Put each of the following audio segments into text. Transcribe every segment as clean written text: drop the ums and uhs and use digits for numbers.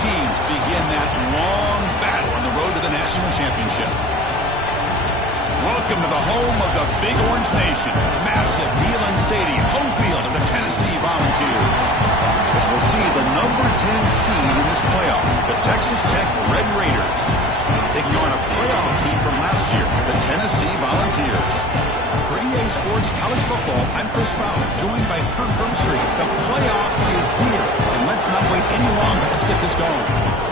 teams begin that long battle on the road to the national championship. Welcome to the home of the Big Orange Nation. Massive Neyland Stadium, home field of the Tennessee Volunteers. As we'll see the number 10 seed in this playoff, the Texas Tech Red Raiders, taking on a playoff team from last year, the Tennessee Volunteers. For EA Sports College Football, I'm Chris Fowler, joined by Kirk Herbstreit. The playoff is here, and let's not wait any longer. Let's get this going.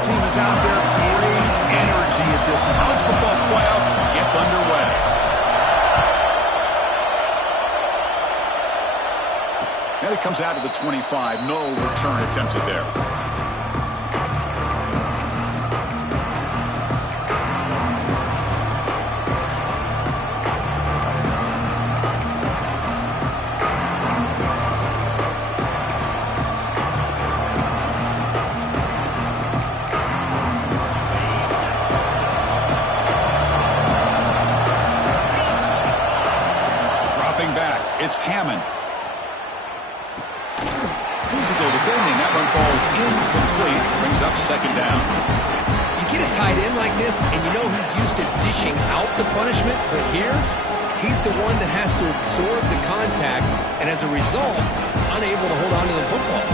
Team is out there. Great energy as this college football playoff gets underway. And it comes out to the 25. No return attempted there. It's Hammond. Physical defending. That one falls incomplete. Brings up second down. You get a tight end like this, and you know he's used to dishing out the punishment, but here, he's the one that has to absorb the contact, and as a result, he's unable to hold on to the football.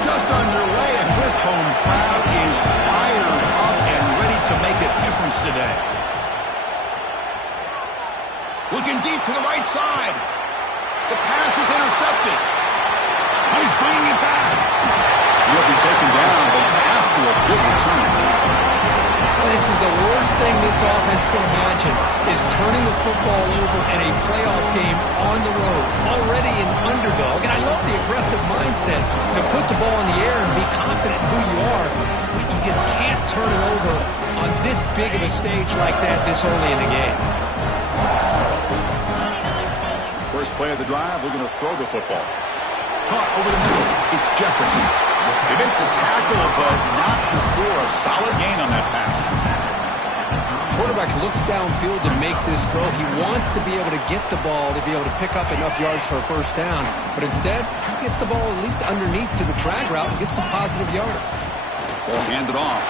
Just underway, and this home crowd is fired up and ready to make a difference today. Looking deep to the right side. The pass is intercepted. He's bringing it back. He'll be taken down, but after a good return. This is the worst thing this offense could imagine, is turning the football over in a playoff game on the road. Already an underdog, and I love the aggressive mindset to put the ball in the air and be confident in who you are. But you just can't turn it over on this big of a stage like that this early in the game. First play of the drive, they're going to throw the football. Caught over the middle. It's Jefferson. They make the tackle, but not before a solid gain on that pass. Quarterback looks downfield to make this throw. He wants to be able to get the ball to be able to pick up enough yards for a first down. But instead, he gets the ball at least underneath to the drag route and gets some positive yards. Ball handed off.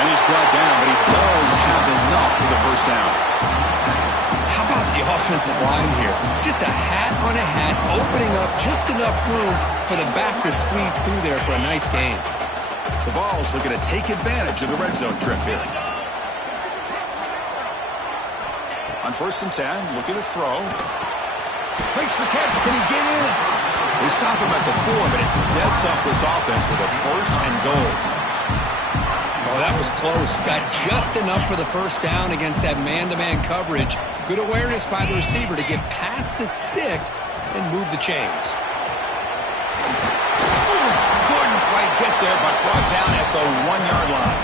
And he's brought down, but he does have enough for the first down. How about the offensive line here? Just a hat on a hat, opening up just enough room for the back to squeeze through there for a nice gain. The Vols looking to take advantage of the red zone trip here. On 1st and 10, looking to throw. Makes the catch. Can he get in? They stop him at the 4, but it sets up this offense with a 1st and goal. Oh, that was close. Got just enough for the first down against that man-to-man coverage. Good awareness by the receiver to get past the sticks and move the chains. Couldn't quite get there, but brought down at the 1-yard line.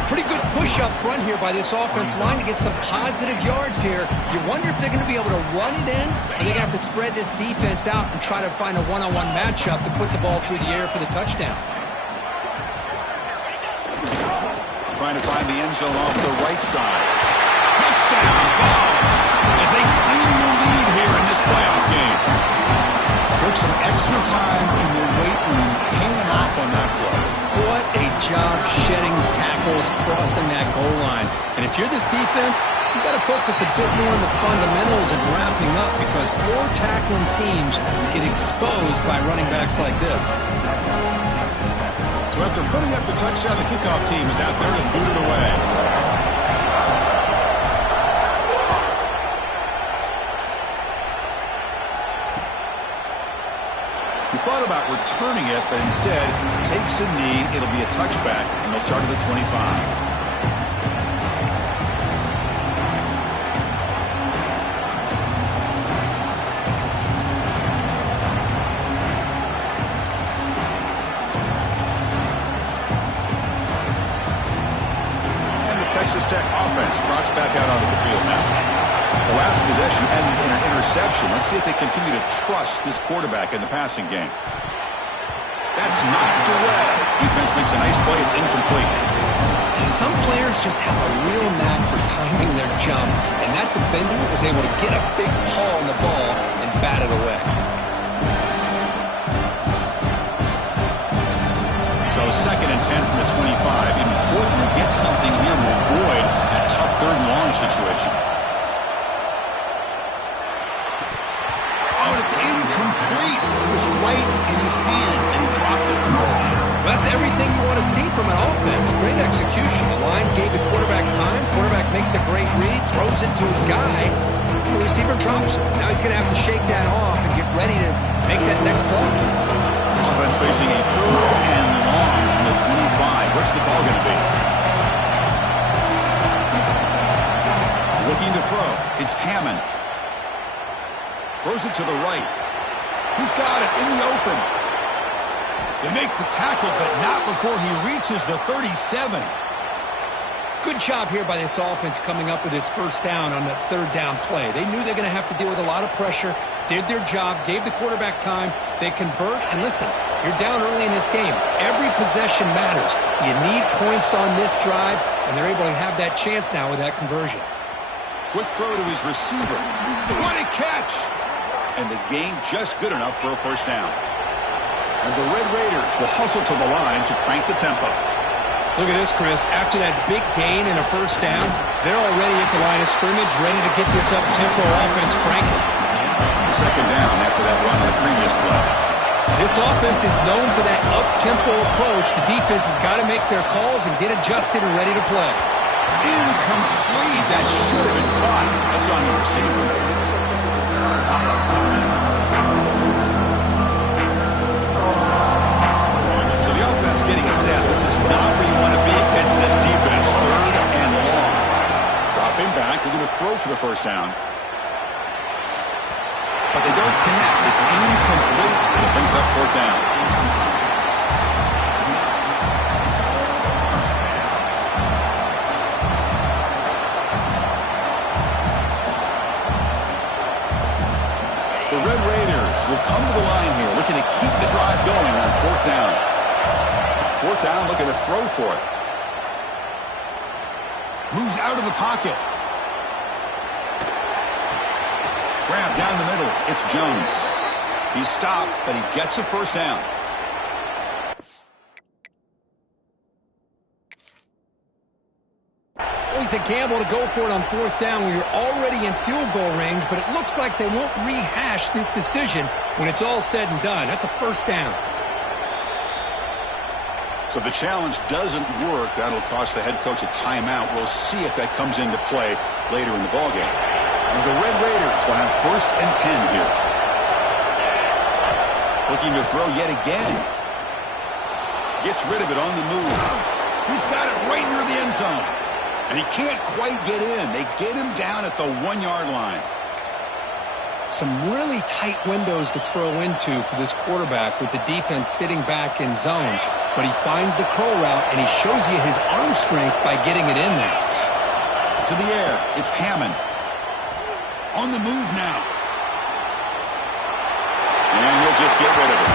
A pretty good push up front here by this offense line to get some positive yards here. You wonder if they're going to be able to run it in, or they're going to have to spread this defense out and try to find a one-on-one matchup to put the ball through the air for the touchdown. Trying to find the end zone off the right side. Touchdown, Vols, as they claim the lead here in this playoff game. Took some extra time in the weight room, paying off on that play. What a job shedding tackles, crossing that goal line. And if you're this defense, you've got to focus a bit more on the fundamentals and wrapping up, because poor tackling teams get exposed by running backs like this. So after putting up the touchdown, the kickoff team is out there to boot it away. He thought about returning it, but instead takes a knee. It'll be a touchback, and they'll start at the 25. Offense trots back out onto the field now. The last possession ended in an interception. Let's see if they continue to trust this quarterback in the passing game. That's knocked away. Defense makes a nice play. It's incomplete. Some players just have a real knack for timing their jump, and that defender was able to get a big paw on the ball and bat it away. So 2nd and 10 from the 25. Important to get something here to avoid that tough 3rd and long situation. Oh, and it's incomplete. It was right in his hands, and he dropped it. That's everything you want to see from an offense. Great execution. The line gave the quarterback time. Quarterback makes a great read, throws it to his guy, and the receiver drops it. Now he's going to have to shake that off and get ready to make that next play. Offense facing a 3rd and long from the 25. What's the call going to be? Looking to throw. It's Hammond. Throws it to the right. He's got it in the open. They make the tackle, but not before he reaches the 37. Good job here by this offense coming up with his first down on that 3rd down play. They knew they're going to have to deal with a lot of pressure, did their job, gave the quarterback time. They convert, and listen, you're down early in this game. Every possession matters. You need points on this drive, and they're able to have that chance now with that conversion. Quick throw to his receiver. What a catch! And the gain just good enough for a first down. And the Red Raiders will hustle to the line to crank the tempo. Look at this, Chris. After that big gain and a first down, they're already at the line of scrimmage, ready to get this up-tempo offense cranking. 2nd down after that run on the previous play. This offense is known for that up-tempo approach. The defense has got to make their calls and get adjusted and ready to play. Incomplete. That should have been caught. That's on the receiver. Getting set. This is not where you want to be against this defense. 3rd and long. Dropping back. They're going to throw for the first down. But they don't connect. It's incomplete, and it brings up 4th down. The Red Raiders will come to the line here, looking to keep the drive going on 4th down. 4th down, looking to throw for it. Moves out of the pocket. Grab down the middle. It's Jones. He's stopped, but he gets a first down. Always a gamble to go for it on 4th down when you're already in field goal range, but it looks like they won't rehash this decision when it's all said and done. That's a first down. So the challenge doesn't work. That'll cost the head coach a timeout. We'll see if that comes into play later in the ballgame. And the Red Raiders will have 1st and 10 here. Looking to throw yet again. Gets rid of it on the move. He's got it right near the end zone. And he can't quite get in. They get him down at the 1-yard line. Some really tight windows to throw into for this quarterback with the defense sitting back in zone. But he finds the crow route, and he shows you his arm strength by getting it in there. To the air, it's Hammond. On the move now. And he'll just get rid of it.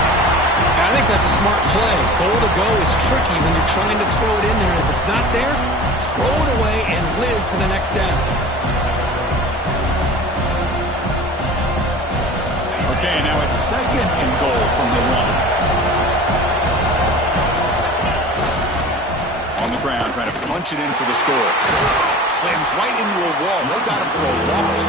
I think that's a smart play. Goal to go is tricky when you're trying to throw it in there. If it's not there, throw it away and live for the next down. Okay, now it's 2nd and goal from the 1. On the ground, trying to punch it in for the score. Slams right into a wall. They've got him for a loss.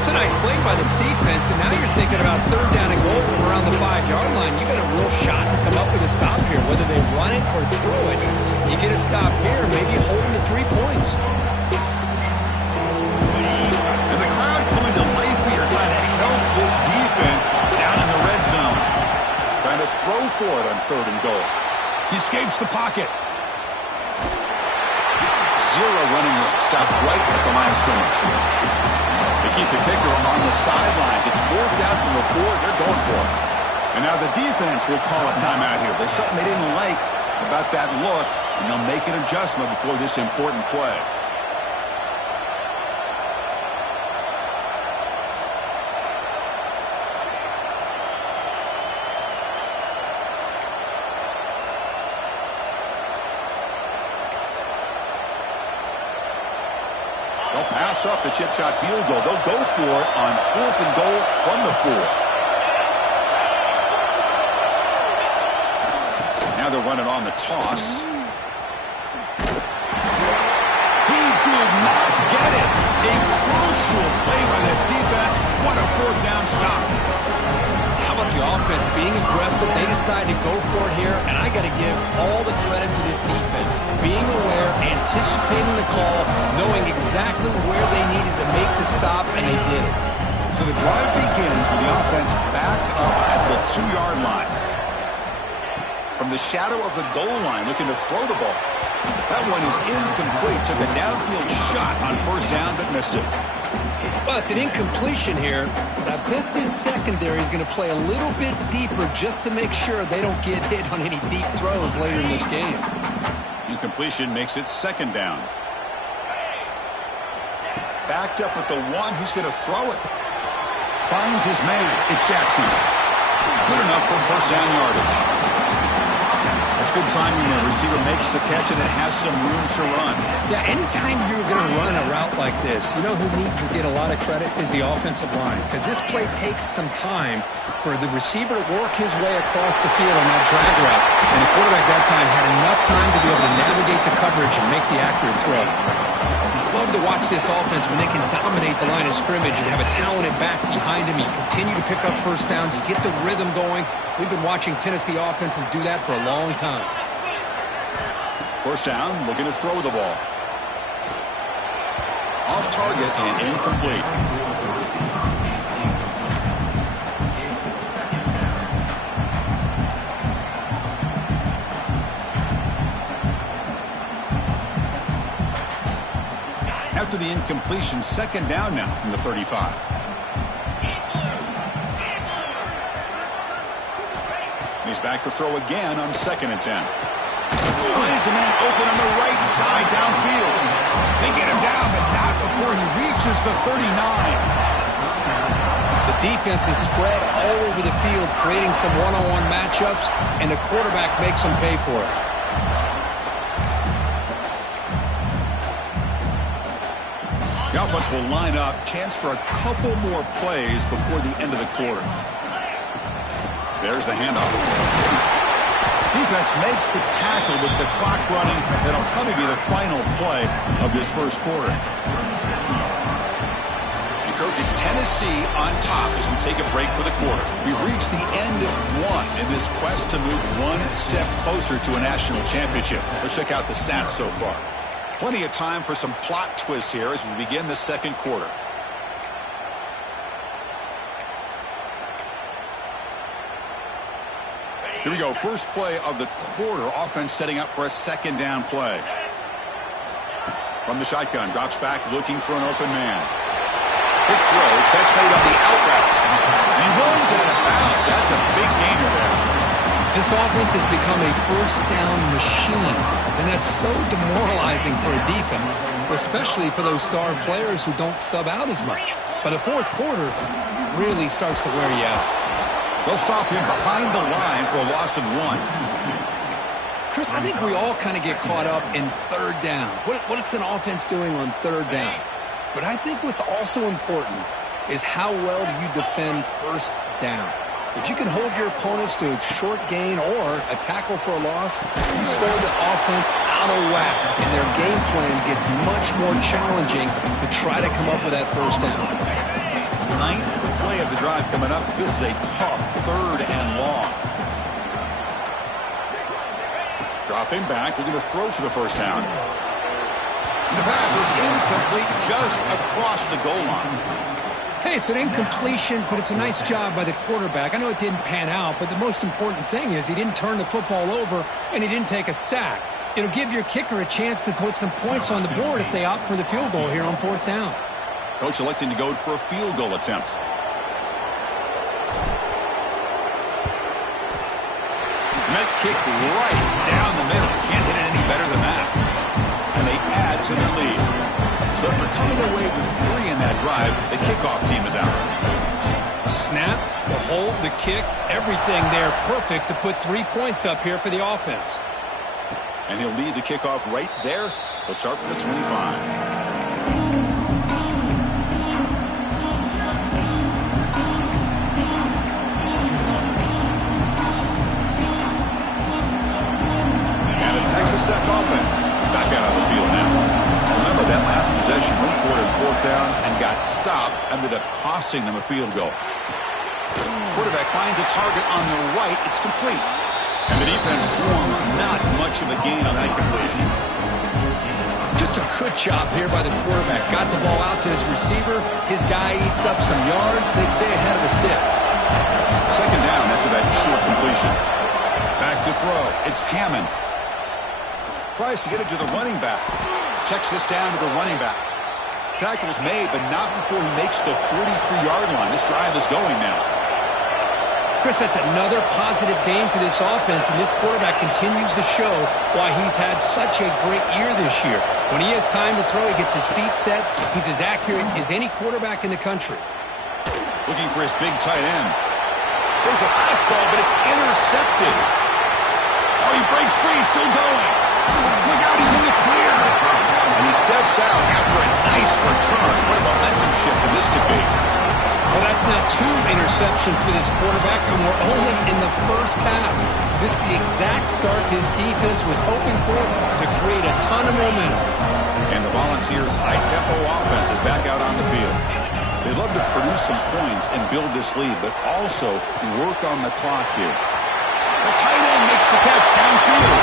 It's a nice play by this defense, and now you're thinking about 3rd down and goal from around the 5-yard line. You got a real shot to come up with a stop here, whether they run it or throw it. You get a stop here, maybe holding the 3 points. And the crowd coming to life here, trying to help this defense down in the red zone. Trying to throw for it on 3rd and goal. He escapes the pocket. 0 running room. Stopped right at the line of scrimmage. They keep the kicker on the sidelines. It's 4th down from the 4. They're going for it. And now the defense will call a timeout here. There's something they didn't like about that look, and they'll make an adjustment before this important play. They'll pass up the chip shot field goal. They'll go for it on 4th and goal from the 4. Now they're running on the toss. He did not get it. A crucial play by this defense. What a 4th down stop. How about the offense being aggressive? They decided to go for it here, and I got to give all the credit to this defense. Being aware, anticipating the call, knowing exactly where they needed to make the stop, and they did it. So the drive begins with the offense backed up at the 2-yard line. From the shadow of the goal line, looking to throw the ball. That one is incomplete. Took a downfield shot on 1st down, but missed it. Well, it's an incompletion here, but I bet this secondary is going to play a little bit deeper just to make sure they don't get hit on any deep throws later in this game. Incompletion makes it 2nd down. Backed up at the 1, he's going to throw it. Finds his man. It's Jackson. Good enough for 1st down yardage. That's good timing there. Receiver makes the catch and then has some room to run. Yeah, anytime you're going to run a route like this, you know who needs to get a lot of credit is the offensive line. Because this play takes some time for the receiver to work his way across the field on that drag route. And the quarterback that time had enough time to be able to navigate the coverage and make the accurate throw. I love to watch this offense when they can dominate the line of scrimmage and have a talented back behind him. You continue to pick up 1st downs. You get the rhythm going. We've been watching Tennessee offenses do that for a long time. 1st down, looking to throw the ball. Off target and incomplete. After the incompletion, 2nd down now from the 35. He's back to throw again on 2nd and 10. Finds a man open on the right side downfield. They get him down, but not before he reaches the 39. The defense is spread all over the field, creating some one-on-one matchups, and the quarterback makes them pay for it. The offense will line up. Chance for a couple more plays before the end of the quarter. There's the handoff. Defense makes the tackle with the clock running. That'll probably be the final play of this 1st quarter. And Kirk, it's Tennessee on top as we take a break for the quarter. We've reached the end of 1 in this quest to move 1 step closer to a national championship. Let's check out the stats so far. Plenty of time for some plot twists here as we begin the 2nd quarter. Here we go. First play of the quarter. Offense setting up for a 2nd down play. From the shotgun. Drops back looking for an open man. Quick throw. Catch made on the out route. And he runs out of bounds. That's a big gainer there. This offense has become a 1st down machine, and that's so demoralizing for a defense, especially for those star players who don't sub out as much. By the 4th quarter, it really starts to wear you out. They'll stop him behind the line for a loss of 1. Chris, I think we all kind of get caught up in 3rd down. What's an offense doing on 3rd down? But I think what's also important is how well do you defend 1st down. If you can hold your opponents to a short gain or a tackle for a loss, you throw the offense out of whack, and their game plan gets much more challenging to try to come up with that 1st down. 9th play of the drive coming up. This is a tough 3rd and long. Dropping back, looking to throw for the 1st down. And the pass is incomplete just across the goal line. Hey, it's an incompletion, but it's a nice job by the quarterback. I know it didn't pan out, but the most important thing is he didn't turn the football over and he didn't take a sack. It'll give your kicker a chance to put some points on the board if they opt for the field goal here on 4th down. Coach electing to go for a field goal attempt. Net kick right down the middle. Can't hit it any better than drive, the kickoff team is out. Snap, the hold, the kick, everything there perfect to put 3 points up here for the offense. And he'll lead the kickoff right there. He'll start from the 25. Texas Tech offense is back out on the field now. Remember, that last possession went fourth down and got stopped, ended up costing them a field goal. Quarterback finds a target on the right. It's complete. And the defense swarms. Not much of a gain on that completion. Just a good job here by the quarterback. Got the ball out to his receiver. His guy eats up some yards. They stay ahead of the sticks. Second down after that short completion. Back to throw. It's Hammond. Tries to get it to the running back. Checks this down to the running back. Tackle's made, but not before he makes the 43-yard line. This drive is going now. Chris, that's another positive game for this offense, and this quarterback continues to show why he's had such a great year this year. When he has time to throw, he gets his feet set. He's as accurate as any quarterback in the country. Looking for his big tight end. There's a fastball, but it's intercepted. Oh, he breaks free, still going. Look out, he's in the clear. And he steps out after a nice return. What a momentum shift this could be. Well, that's now 2 interceptions for this quarterback, and we're only in the first half. This is the exact start this defense was hoping for to create a ton of momentum. And the Volunteers' high-tempo offense is back out on the field. They'd love to produce some points and build this lead, but also work on the clock here. The tight end makes the catch downfield.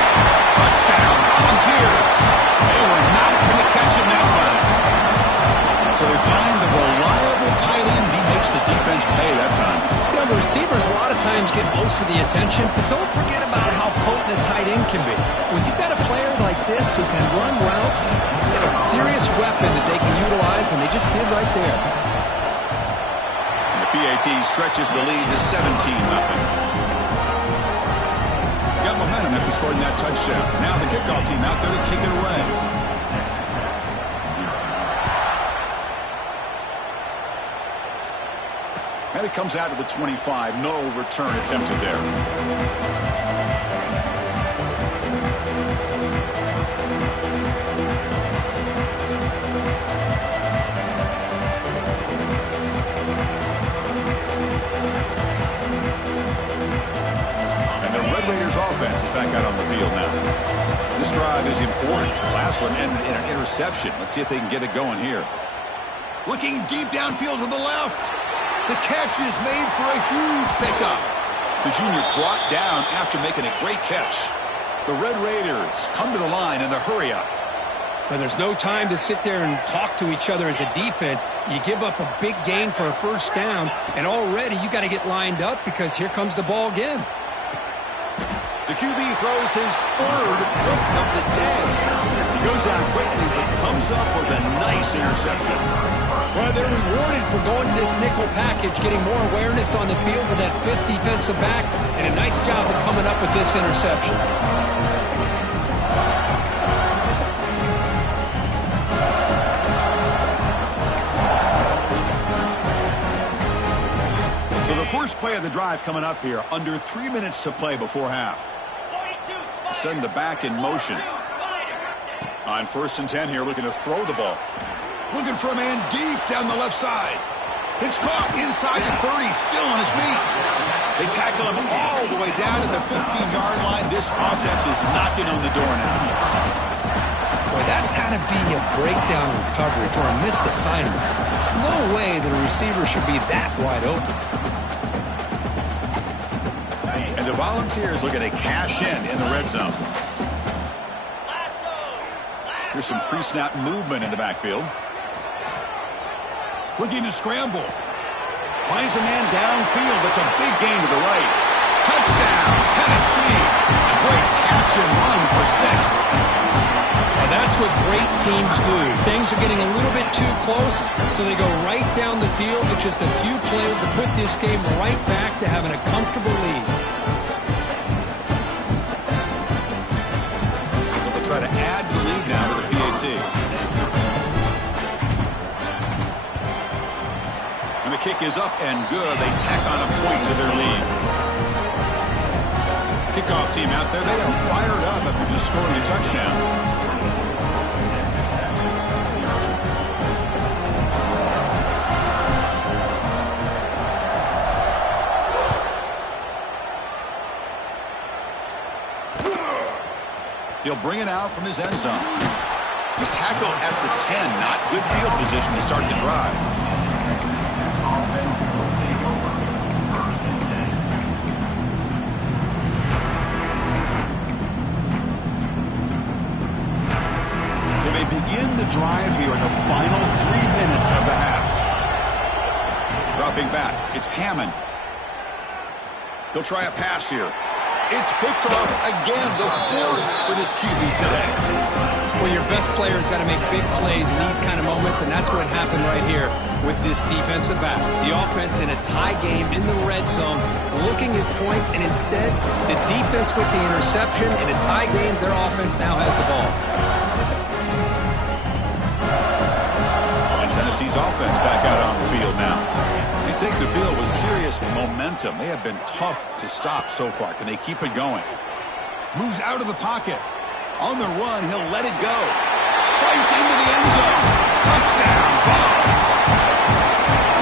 Touchdown, Volunteers. They were not going to catch him that time. So they find the reliable tight end. He makes the defense pay that time. You know, the receivers a lot of times get most of the attention, but don't forget about how potent a tight end can be. When you've got a player like this who can run routes, you get a serious weapon that they can utilize, and they just did right there. And the PAT stretches the lead to 17-0. Got momentum after scoring that touchdown. Now the kickoff team out there to kick it away. And it comes out to the 25. No return attempted there. And the Red Raiders offense is back out on the field now. This drive is important. The last one ended in an interception. Let's see if they can get it going here. Looking deep downfield to the left. The catch is made for a huge pickup. The junior brought down after making a great catch. The Red Raiders come to the line in the hurry-up. Well, there's no time to sit there and talk to each other as a defense. You give up a big gain for a first down, and already you got to get lined up because here comes the ball again. The QB throws his third pick of the day. He goes down quickly, but comes up with a nice interception. Well, they're rewarded for going to this nickel package, getting more awareness on the field with that 5th defensive back, and a nice job of coming up with this interception. So the first play of the drive coming up here, under 3 minutes to play before half. Send the back in motion. On 1st and 10 here, looking to throw the ball. Looking for a man deep down the left side. It's caught inside the 30, still on his feet. They tackle him all the way down to the 15-yard line. This offense is knocking on the door now. Boy, that's got to be a breakdown in coverage or a missed assignment. There's no way that a receiver should be that wide open. And the Volunteers looking to cash in the red zone. There's some pre-snap movement in the backfield. Looking to scramble. Finds a man downfield. That's a big gain to the right. Touchdown, Tennessee. A great catch and run for 6. And that's what great teams do. Things are getting a little bit too close, so they go right down the field with just a few plays to put this game right back to having a comfortable lead. They'll try to add the lead now to the PAT. kick is up and good. They tack on a point to their lead. Kickoff team out there. They are fired up after just scoring a touchdown. He'll bring it out from his end zone. He's tackled at the 10. Not good field position to start the drive. So they begin the drive here in the final 3 minutes of the half. Dropping back, it's Hammond. He'll try a pass here. It's picked off again, the fourth for this QB today. Well, your best player's got to make big plays in these kind of moments, and that's what happened right here with this defensive back. The offense in a tie game in the red zone, looking at points, and instead, the defense with the interception. In a tie game, their offense now has the ball. And Tennessee's offense back out on the field now. They take the field with serious momentum. They have been tough to stop so far. Can they keep it going? Moves out of the pocket. On the run, he'll let it go. Fights into the end zone. Touchdown, Bucs.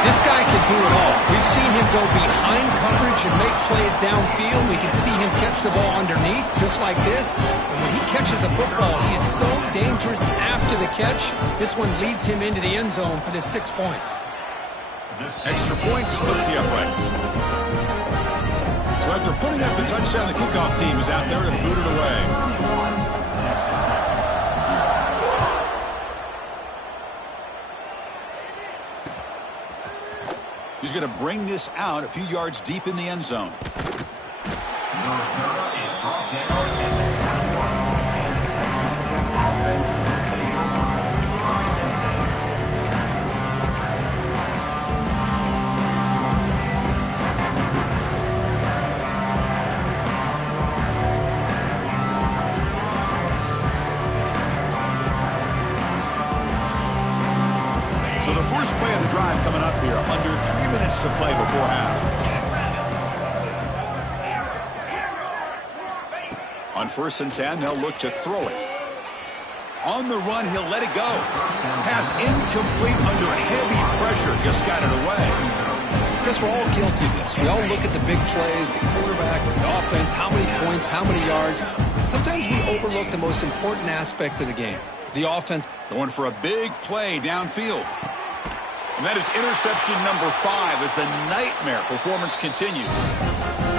This guy can do it all. We've seen him go behind coverage and make plays downfield. We can see him catch the ball underneath, just like this. And when he catches a football, he is so dangerous after the catch. This one leads him into the end zone for the 6 points. Extra point splits the uprights. So after putting up the touchdown, the kickoff team is out there to boot it away. He's going to bring this out a few yards deep in the end zone. So the first play of the drive coming up here. Under 3 minutes to play before half. On 1st and 10, they'll look to throw it. On the run, he'll let it go. Pass incomplete under heavy pressure. Just got it away. Chris, we're all guilty of this. We all look at the big plays, the quarterbacks, the offense, how many points, how many yards. Sometimes we overlook the most important aspect of the game, the offense. Going for a big play downfield. And that is interception number 5 as the nightmare performance continues.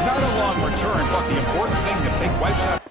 Not a long return, but the important thing that they wipes out.